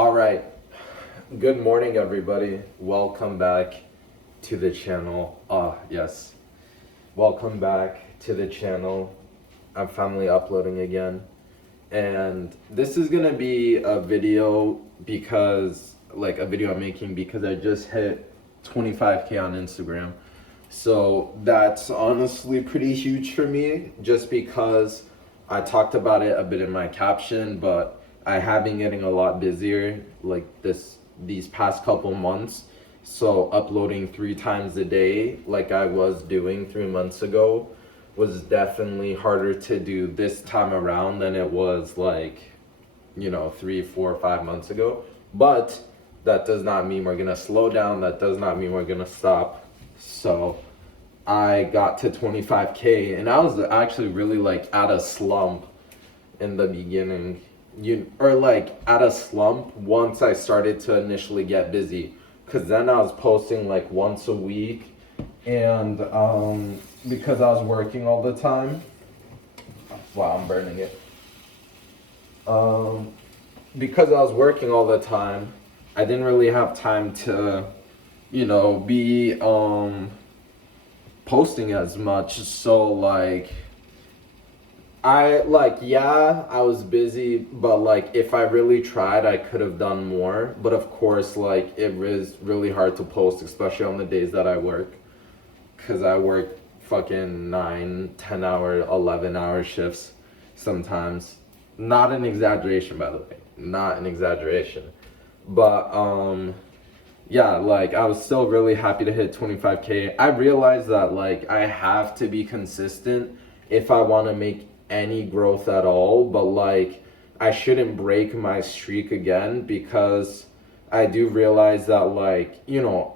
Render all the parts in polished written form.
All right. Good morning, everybody. Welcome back to the channel. Yes. Welcome back to the channel. I'm finally uploading again. And this is going to be a video I'm making because I just hit 25K on Instagram. So that's honestly pretty huge for me just because I talked about it a bit in my caption, but I have been getting a lot busier these past couple months. So uploading 3 times a day like I was doing 3 months ago was definitely harder to do this time around than it was 3, 4, 5 months ago. But that does not mean we're gonna slow down. That does not mean we're gonna stop. So I got to 25K and I was actually really at a slump in the beginning. At a slump once I started to initially get busy, because then I was posting once a week, and because I was working all the time. Wow, I'm burning it. Because I was working all the time, I didn't really have time to be posting as much. So I was busy, but if I really tried, I could have done more. But of course, it is really hard to post, especially on the days that I work, because I work fucking 9, 10 hour, 11-hour shifts sometimes. Not an exaggeration, by the way, not an exaggeration. But I was still really happy to hit 25K. I realized that I have to be consistent if I want to make any growth at all, but I shouldn't break my streak again, because I do realize that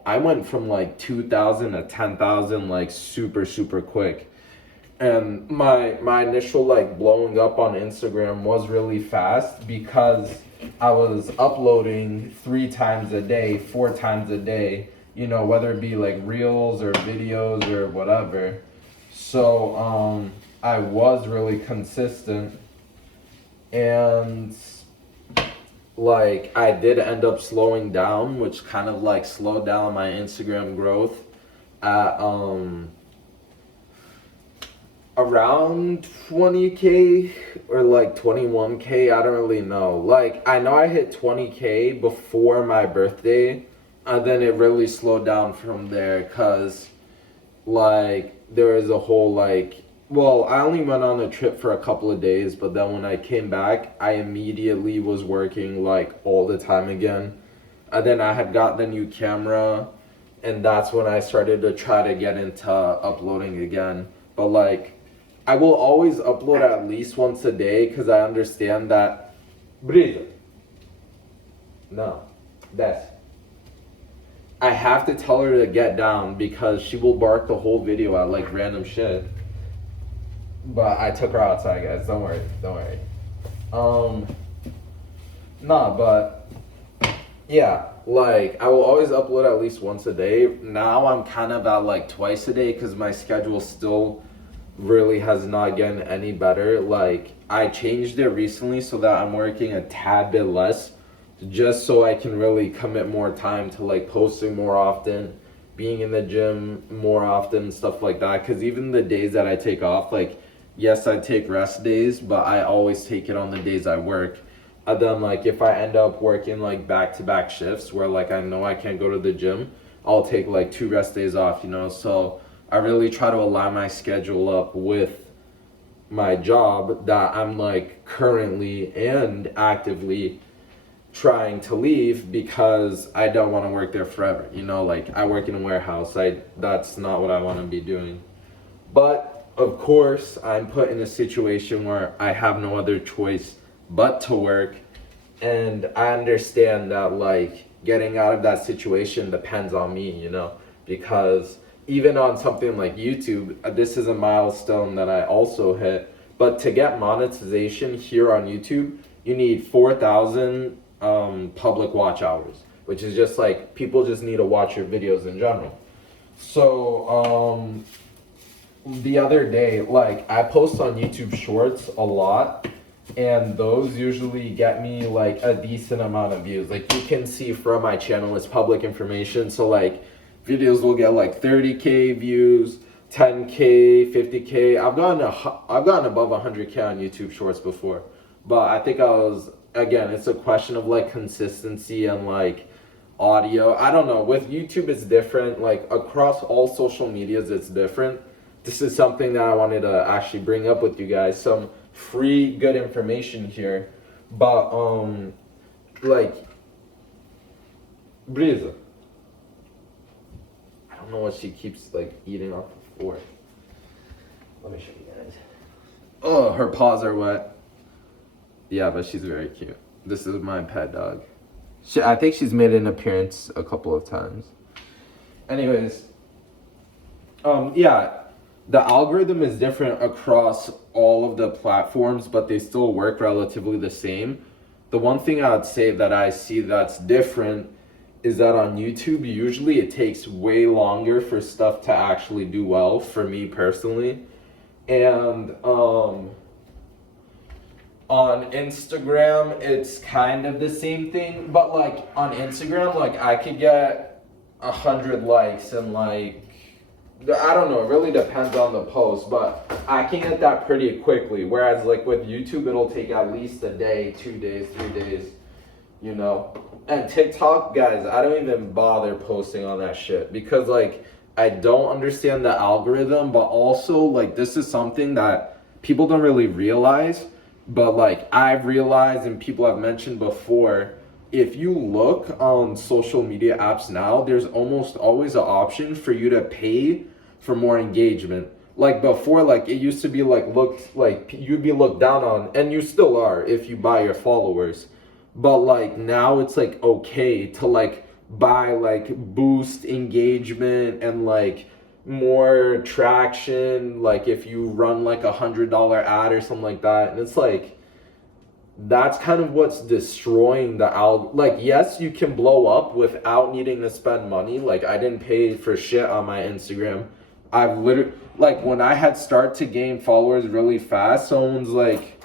I went from 2,000 to 10,000 super quick. And my initial blowing up on Instagram was really fast because I was uploading 3 times a day, 4 times a day, whether it be reels or videos or whatever. So I was really consistent, and I did end up slowing down, which kind of slowed down my Instagram growth at around 20K or 21K. I don't really know. I know I hit 20K before my birthday, and then it really slowed down from there, because there is a whole I only went on a trip for a couple of days, but then when I came back, I immediately was working all the time again. And then I had got the new camera, and that's when I started to try to get into uploading again. But I will always upload at least once a day, because I understand that. Breathe. No, that's. I have to tell her to get down, because she will bark the whole video at random shit. But I took her outside, guys. Don't worry. But yeah, I will always upload at least once a day. Now I'm kind of at twice a day, because my schedule still really has not gotten any better. I changed it recently so that I'm working a tad bit less, just so I can really commit more time to posting more often, being in the gym more often, stuff like that. Because even the days that I take off, yes, I take rest days, but I always take it on the days I work. And then if I end up working back-to-back shifts where I know I can't go to the gym, I'll take 2 rest days off, so I really try to align my schedule up with my job that I'm currently and actively trying to leave, because I don't want to work there forever. I work in a warehouse. That's not what I want to be doing. But of course, I'm put in a situation where I have no other choice but to work, and I understand that getting out of that situation depends on me, because even on something like YouTube, this is a milestone that I also hit. But to get monetization here on YouTube, you need 4,000 public watch hours, which is just people just need to watch your videos in general. So the other day, I post on YouTube Shorts a lot, and those usually get me like a decent amount of views. Like you can see from my channel, it's public information, so like videos will get like 30K views, 10K, 50K. I've gotten above 100K on YouTube Shorts before, but I think again, it's a question of like consistency and like audio. I don't know, with YouTube it's different, like across all social medias it's different. This is something that I wanted to actually bring up with you guys, some free good information here. But like Breeza, I don't know what she keeps like eating off the floor. Let me show you guys. Oh, her paws are wet. Yeah, but she's very cute. This is my pet dog. I think she's made an appearance a couple of times. Anyways, yeah, the algorithm is different across all of the platforms, but they still work relatively the same. The one thing I would say that I see that's different is that on YouTube, usually it takes way longer for stuff to actually do well, for me personally. And on Instagram, it's kind of the same thing, but like on Instagram, like I could get 100 likes and like, I don't know, it really depends on the post, but I can get that pretty quickly. Whereas like with YouTube, it'll take at least a day, 2 days, 3 days, you know? And TikTok, guys, I don't even bother posting on that shit because like, I don't understand the algorithm, but also like this is something that people don't really realize, but like I've realized and people have mentioned before, if you look on social media apps now, there's almost always an option for you to pay for more engagement. Like before, like it used to be like looked like you'd be looked down on, and you still are if you buy your followers. But like now it's like okay to like buy like boost engagement and like more traction, like if you run like $100 ad or something like that. And it's like that's kind of what's destroying the like yes, you can blow up without needing to spend money. Like I didn't pay for shit on my Instagram. I've literally, like when I had start to gain followers really fast, someone's like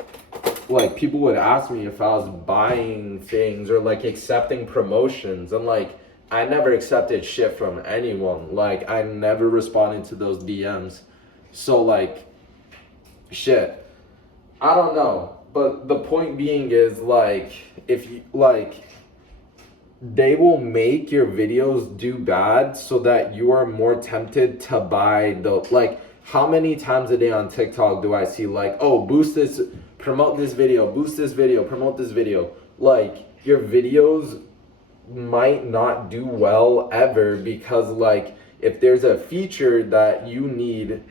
people would ask me if I was buying things or like accepting promotions, and like I never accepted shit from anyone. Like I never responded to those DMs. So like shit, I don't know. But the point being is like if you like they will make your videos do bad so that you are more tempted to buy the, like how many times a day on TikTok do I see like, oh, boost this, promote this video, boost this video, promote this video. Like your videos might not do well ever because like if there's a feature that you need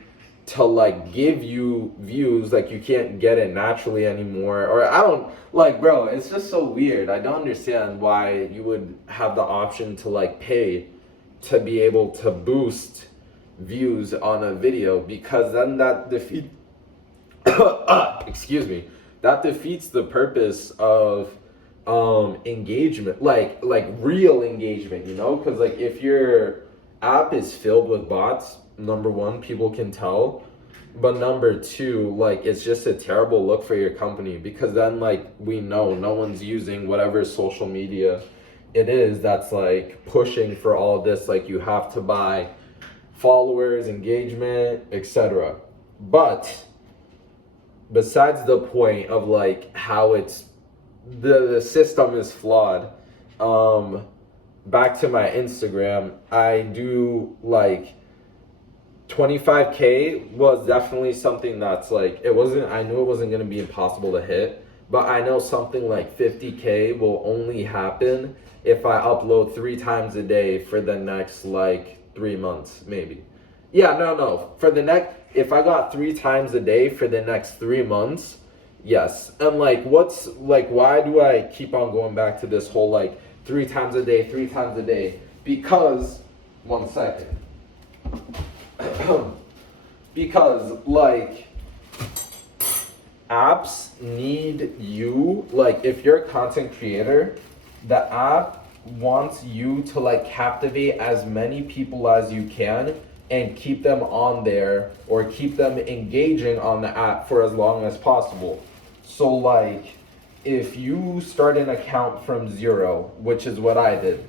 to like give you views, like you can't get it naturally anymore, or I don't like, bro, it's just so weird. I don't understand why you would have the option to like pay to be able to boost views on a video, because then that defeat excuse me, that defeats the purpose of engagement, like real engagement, you know? Because like if your app is filled with bots, number one, people can tell, but number two, like it's just a terrible look for your company, because then like we know no one's using whatever social media it is that's like pushing for all this, like you have to buy followers, engagement, etc. But besides the point of like how it's the system is flawed, back to my Instagram, I do like 25K was definitely something that's like, it wasn't, I knew it wasn't going to be impossible to hit, but I know something like 50K will only happen if I upload 3 times a day for the next like 3 months, maybe. Yeah, no, for the next, if I got 3 times a day for the next 3 months, yes. And like, what's like, why do I keep on going back to this whole like 3 times a day, 3 times a day? Because, one second. Because like apps need you, like if you're a content creator, the app wants you to like captivate as many people as you can and keep them on there, or keep them engaging on the app for as long as possible. So like, if you start an account from zero, which is what I did,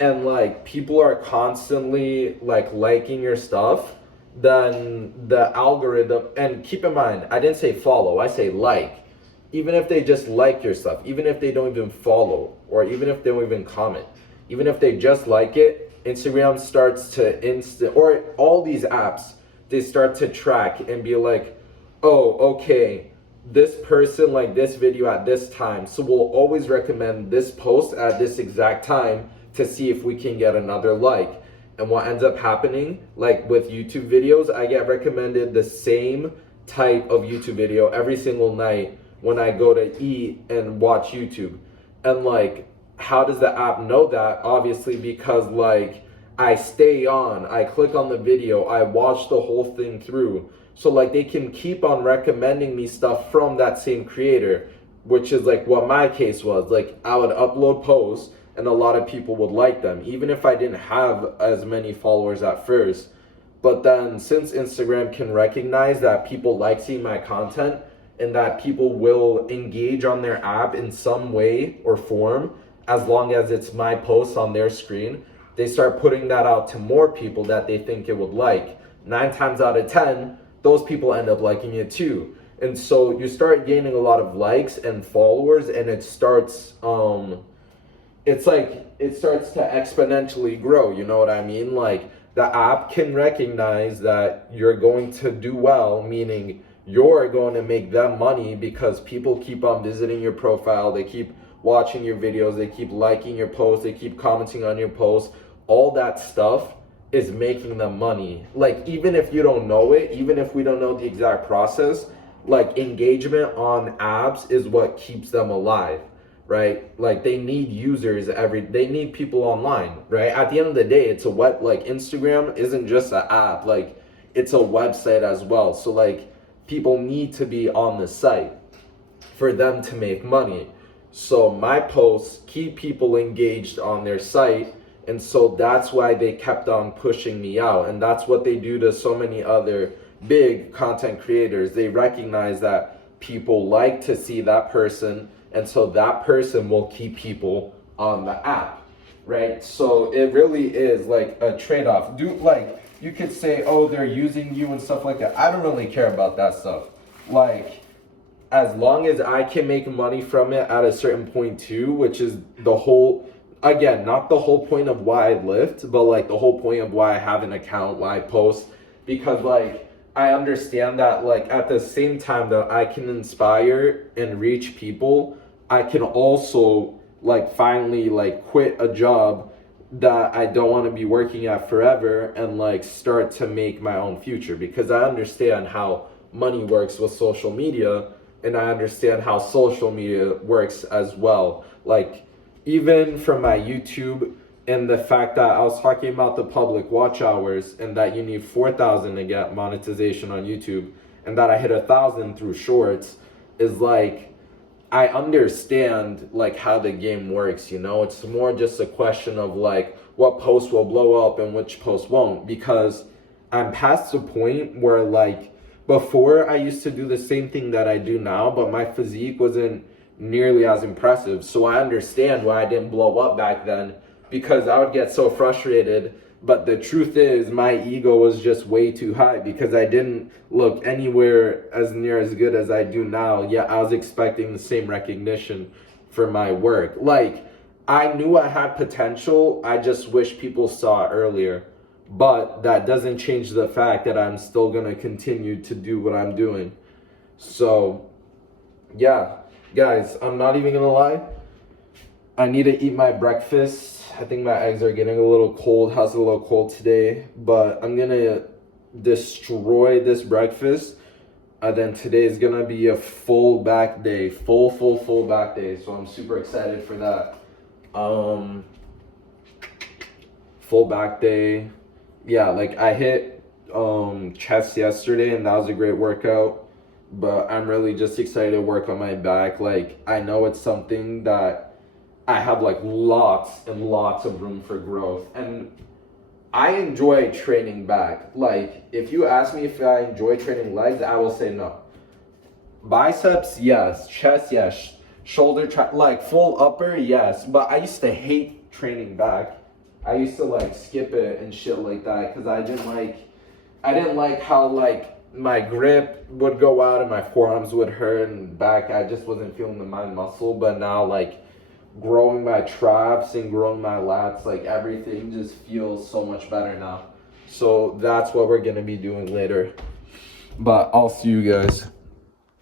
and like people are constantly like liking your stuff, then the algorithm, and keep in mind, I didn't say follow, I say like. Even if they just like your stuff, even if they don't even follow, or even if they don't even comment, even if they just like it, Instagram starts to or all these apps, they start to track and be like, oh, okay, this person liked this video at this time, so we'll always recommend this post at this exact time to see if we can get another like. And what ends up happening, like with YouTube videos, I get recommended the same type of YouTube video every single night when I go to eat and watch YouTube. And like, how does the app know that? Obviously because like I stay on, I click on the video, I watch the whole thing through. So like they can keep on recommending me stuff from that same creator, which is like what my case was. Like I would upload posts and a lot of people would like them, even if I didn't have as many followers at first. But then since Instagram can recognize that people like seeing my content and that people will engage on their app in some way or form, as long as it's my posts on their screen, they start putting that out to more people that they think it would like. 9 times out of 10, those people end up liking it too. And so you start gaining a lot of likes and followers, and it starts it's like it starts to exponentially grow, you know what I mean? Like the app can recognize that you're going to do well, meaning you're going to make them money because people keep on visiting your profile, they keep watching your videos, they keep liking your posts, they keep commenting on your posts. All that stuff is making them money. Like even if you don't know it, even if we don't know the exact process, like engagement on apps is what keeps them alive, right? Like they need users they need people online, right? At the end of the day, it's a web, like Instagram isn't just an app, like it's a website as well. So like people need to be on the site for them to make money. So my posts keep people engaged on their site, and so that's why they kept on pushing me out. And that's what they do to so many other big content creators. They recognize that people like to see that person, and so that person will keep people on the app, right? So it really is like a trade-off. Like you could say, oh, they're using you and stuff like that. I don't really care about that stuff. Like as long as I can make money from it at a certain point too, which is the whole, again, not the whole point of why I lift, but like the whole point of why I have an account, why I post, because like I understand that like at the same time that I can inspire and reach people, I can also like finally like quit a job that I don't want to be working at forever and like start to make my own future, because I understand how money works with social media, and I understand how social media works as well. Like even from my YouTube, and the fact that I was talking about the public watch hours and that you need 4,000 to get monetization on YouTube, and that I hit 1,000 through shorts, is like I understand like how the game works, you know? It's more just a question of like what post will blow up and which post won't, because I'm past the point where like before I used to do the same thing that I do now, but my physique wasn't nearly as impressive. So I understand why I didn't blow up back then, because I would get so frustrated. But the truth is my ego was just way too high, because I didn't look anywhere as near as good as I do now, yet I was expecting the same recognition for my work. Like I knew I had potential, I just wish people saw it earlier. But that doesn't change the fact that I'm still gonna continue to do what I'm doing. So yeah, guys, I'm not even gonna lie, I need to eat my breakfast. I think my eggs are getting a little cold. How's a little cold today? But I'm gonna destroy this breakfast. And then today is gonna be a full back day. Full back day. So I'm super excited for that. Full back day. Yeah, like I hit chest yesterday and that was a great workout. But I'm really just excited to work on my back. Like I know it's something that I have like lots and lots of room for growth, and I enjoy training back. Like if you ask me if I enjoy training legs, I will say no. Biceps, yes. Chest, yes. Shoulder, like full upper, yes. But I used to hate training back. I used to like skip it and shit like that because I didn't like how like my grip would go out and my forearms would hurt and back. I just wasn't feeling the mind muscle. But now like growing my traps and growing my lats, like everything just feels so much better now. So that's what we're gonna be doing later. But I'll see you guys.